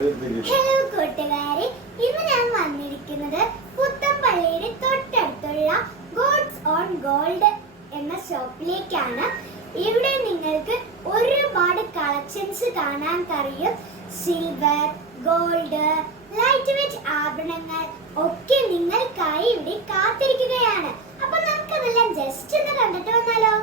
Hello കൂട്ടുകാരെ, ഇന്ന് ഞാൻ വന്നിരിക്കുന്നത് പുത്തമ്പള്ളിയുടെ തൊട്ടടുത്തുള്ള ഗോഡ്സ് ഓൺ ഗോൾഡ് എന്ന ഷോപ്പിലേക്കാണ്. ഇവിടെ നിങ്ങൾക്ക് ഒരുപാട് കളക്ഷൻസ് കാണാൻ കഴിയും. സിൽവർ, ഗോൾഡ്, ലൈറ്റ് വെയിറ്റ് ആഭരണങ്ങൾ ഒക്കെ നിങ്ങൾക്കായി ഇവിടെ കാത്തിരിക്കുകയാണ്. അപ്പൊ നമുക്കതെല്ലാം ജസ്റ്റ് ഒന്ന് കണ്ടിട്ട് വന്നാലോ?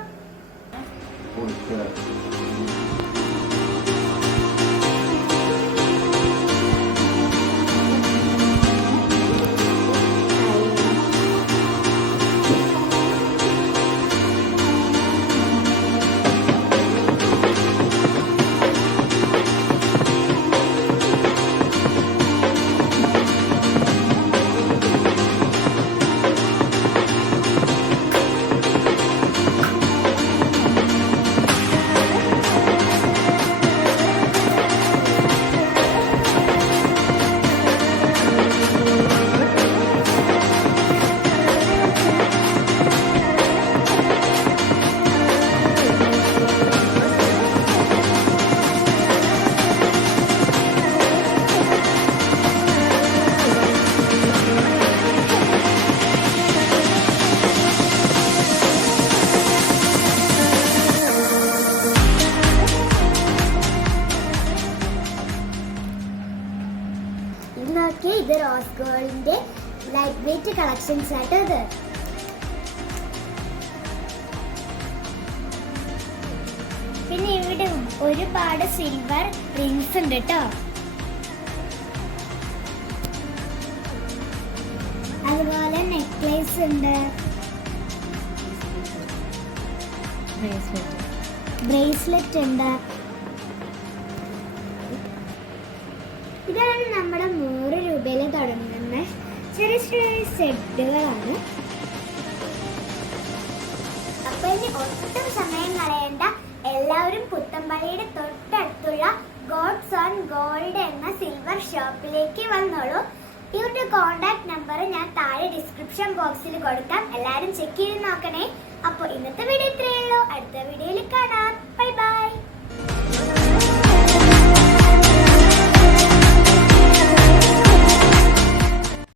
ഇത് റോസ് ഗോൾഡിന്റെ ലൈറ്റ് വെയിറ്റ് കളക്ഷൻസ് ആട്ടോ. ഇത് പിന്നെ ഇവിടെ ഒരുപാട് സിൽവർ റിങ്സ് ഉണ്ട് കേട്ടോ. അതുപോലെ നെക്ലേസ് ഉണ്ട്, ബ്രേസ്ലെറ്റ് ഉണ്ട്. ഇതാണ് നമ്മുടെ 100 രൂപയിൽ തുടങ്ങുന്ന ചെറിയ ചെറിയ സെറ്റുകളാണ്. അപ്പൊ ഇനി ഒട്ടും സമയം കളയേണ്ട, എല്ലാവരും പുത്തമ്പള്ളിയുടെ തൊട്ടടുത്തുള്ള ഗോഡ്സ് ഓൺ ഗോൾഡ് എന്ന സിൽവർ ഷോപ്പിലേക്ക് വന്നോളൂ. ഇവരുടെ കോണ്ടാക്ട് നമ്പർ ഞാൻ താഴെ ഡിസ്ക്രിപ്ഷൻ ബോക്സിൽ കൊടുക്കാം. എല്ലാവരും ചെക്ക് ചെയ്ത് നോക്കണേ. അപ്പോൾ ഇന്നത്തെ വീഡിയോ ഇത്രയേ ഉള്ളൂ. അടുത്ത